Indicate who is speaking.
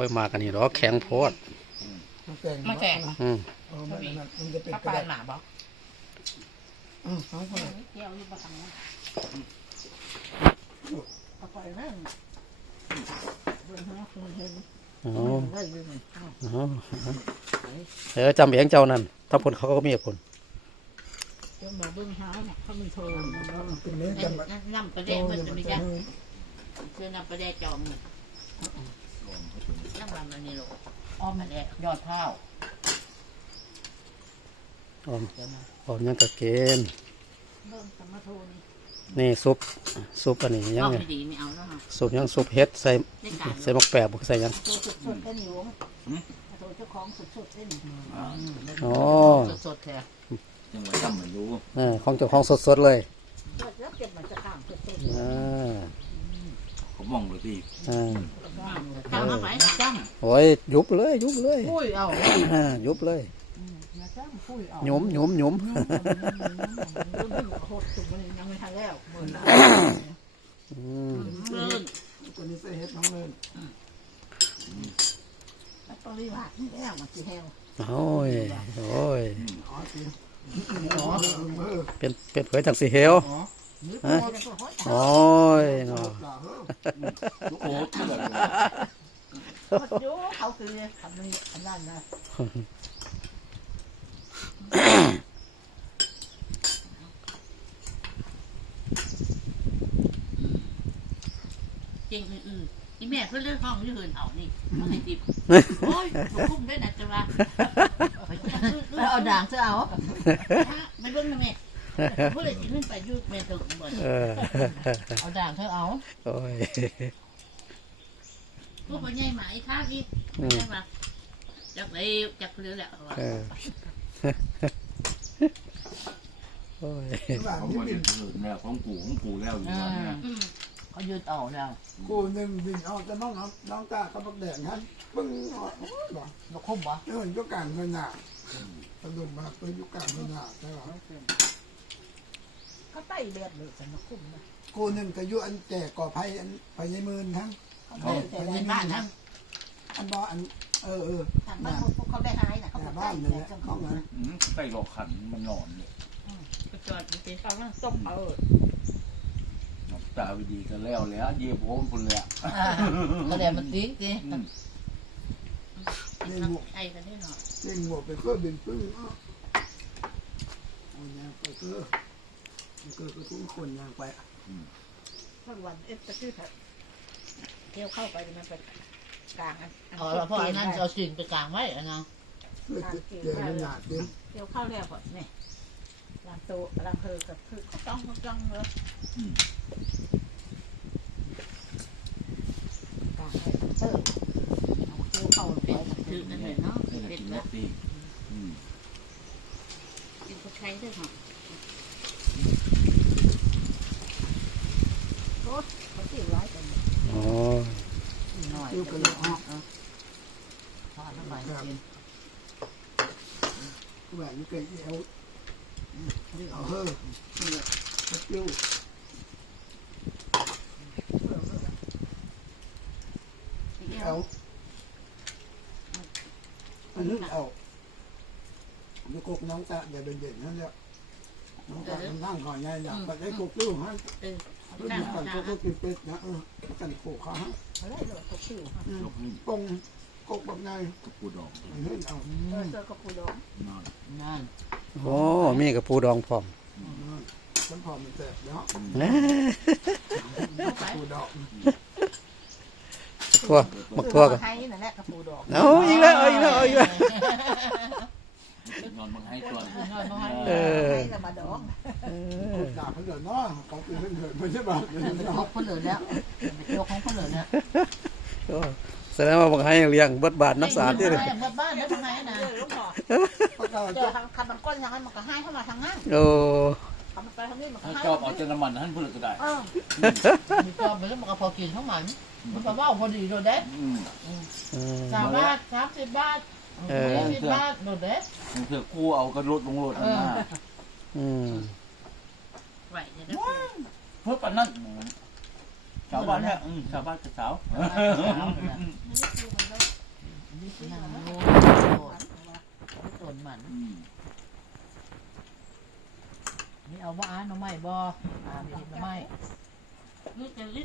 Speaker 1: อ้ยมากันนี่หรอแข็งโพด
Speaker 2: มาแข่ง
Speaker 3: มันจะเป็นกระดาษหนาบ่เขาก็เกี่ยวอยู่ประทังเอาไปนั่ง
Speaker 1: จำเองเจ้านั่นถ้าคนเขาก็มีคน
Speaker 3: จะมาเบิ้งหาเขาไม่โทรเป็นเนื้อจำ
Speaker 2: น้ำประเดี๋ยวมันจะมีจ้ะคือน้ำประเดี๋ยวจอมน้ำมันนี่ลูกอ้อมประเดี๋ยวยอดข้าว
Speaker 1: อ้อมยังกะเกณฑ์
Speaker 3: เบิ้งสมาโทนี่
Speaker 1: นี่ซุปอันนี้ยังไงซุปยังซุปเฮ็ดใส่มะแปะบุกใส่ยัง
Speaker 3: สดๆเป็นอยู่โทรเจ้าของสดๆเป็น
Speaker 1: อ๋อ
Speaker 2: สดๆแท้
Speaker 4: ยังไงทำไม่รู้
Speaker 1: ของเจ้าของสดๆเลย
Speaker 3: แล้วเก็บมันจะข้ามสด
Speaker 4: ผมมองเลยพี่
Speaker 2: จ้ำมาไหมจ้
Speaker 1: ำโอ้ยยุบเลย
Speaker 2: อุ้ยเอา
Speaker 1: ยุบเลยหยุม
Speaker 3: โหดสุดมันยังไม่ทันแล้วเหมือนตัวนี้ใส่เห็ดน้องเลินแล้วตอนนี้ว่าที่แล้วมันจีแฮว
Speaker 1: โอ้ยเป็นเผยจากสีเฮลโอ้ยเนาะ
Speaker 4: โอ้
Speaker 3: เขาคือทำนี่ทำนั่นนะ
Speaker 2: จริงอีแม่เพื่อนเลือกห้องที่อื่นเอานี่มาให้ดิบโอ้ยคุ้มได้นะจ๊ะว่า
Speaker 3: เอาด่างจะเอา
Speaker 2: ไม่เบิ่งนะแม่เพื่อนเลยขึ้นไปยุบแม่ถึงเหมือนเอาด่างเธอเอา
Speaker 1: โอ้ย
Speaker 2: พวกมันใหญ่หมาอีข้าพี่ใช่ปะจักเลยจักเรือแหละ
Speaker 1: โอ้ย
Speaker 4: เขาไม่ได้เกิดแล้วของกูแล้วอยู่แล้วเนี่ย
Speaker 2: เขายืดออกแล้ว
Speaker 3: กูหนึ่งบินเอาจะน้องตาเขาบักแดงฮะปึ้งบ่
Speaker 2: นกคุ้มบ่
Speaker 3: เออยุกการเงินหนาตะดุมมาเป็นยุกการเงินหนาใช่หรอเขาไต่เลือดเลยสนกคุ้มนะกูหนึ่งก็ยุอันแจกก่อภัยอันไปในมือทั้ง
Speaker 2: ไปในบ้านทั้ง
Speaker 3: อันบ่อัน
Speaker 2: บ้านพวกเขาได้หายนะเขา
Speaker 3: บ้านเลยเขาเงิน
Speaker 4: ใต้หลอกขันมันนอนเลย
Speaker 2: จอดเป็นตอนนั้นต้ม
Speaker 4: ตาวิดีกันแล้วเยี่ยมผมคนเลย
Speaker 2: ก็เลยมันติ้งสิ
Speaker 3: เล่นหมวก
Speaker 2: ไอ้กันได้หน่อย
Speaker 3: เล่นหมวกไปเครื่องบินปึ้งเอาเนี่ยไปเครื่องก็ทุกคนยางไปทั้งวันตะกี้เที่ยวเข้าไปมันไปกลาง
Speaker 2: เราพอนั่นเอาสิ่งไปกลางไว้นะ
Speaker 3: เดี๋ยวมันหนาเต็ม
Speaker 2: เที่ยวเข้าแล้วก่อนนี่ลำโตลำเพอกับคือเขาต้องเลยกลางไว้เติมเที่ยวเข้าไปคือนั่นแหละเนาะเป็นแบบกินก็ใช้ด้วยค่ะโอ้เขาติดไว้กัน
Speaker 1: อ๋อ
Speaker 3: หน่อยติดกันเลยอ๋อ
Speaker 2: พอแล้วไปกิน
Speaker 3: แหวนนี่เกยเอาเฮ้อติ้วเอาอันนี้เอาดูกบน้องตาอย่าเด่นๆนั่นแหละน้องตานั่งหอยใหญ่อยากไปได้กบติ้วฮะรู้จักกันก็กินเป็ดนะกันโขกเขาฮะอะไรเหรอกบติ้วปงกบแบบไง
Speaker 4: กบปูดอง
Speaker 3: เฮ้ยเอา
Speaker 2: เจอกบปูดองนั่น
Speaker 1: โอ้มีกับปูดองพร้อม
Speaker 3: ฉันพอมันแสบเนาะปูดอง
Speaker 1: ทั่วกัน
Speaker 2: ให้นั่นแหละกับปูดอง
Speaker 1: เอาอีกแล้ว
Speaker 4: นอนบังให้ตัวน
Speaker 2: ให้ละมาดอง
Speaker 3: ด่าเขาเลยเนาะเขาเป็นเรื่องไม่ใช่บ้า
Speaker 2: เขาคนเหลือแล้วยกของคนเหลือแล้ว
Speaker 1: แสดงว่าบางให้เลี้ยงเบิดบาทนักษาที่
Speaker 2: เลยเบิดบ้านแล้วทำไงนะลูกพ่อเจอทำมันก้นยังไงมันก็ให้เข้ามาทางนั้น
Speaker 1: โอ้
Speaker 2: ทำมันไปทางนี้มันก็ให้
Speaker 4: ชอบเอาเจน้ำมันท่านพูดก็ได้
Speaker 2: มีชอบไปแล้วมันก็พอกินทั้งมันมันก็ว่าพอดีโดนเด็ด3 บาท30 บาท20 บาทโดนเด็ด
Speaker 4: เถื่อกู้เอากระโดดลงโหลด
Speaker 2: ไหวเนี่ย
Speaker 4: เพื่อปันนั่นชาวบ้านเนี่ยชาวบ้านกับสาว
Speaker 2: นั่งโลต้นมันนี่เอาว่าน้ำไม้บ่มีน้ำไม้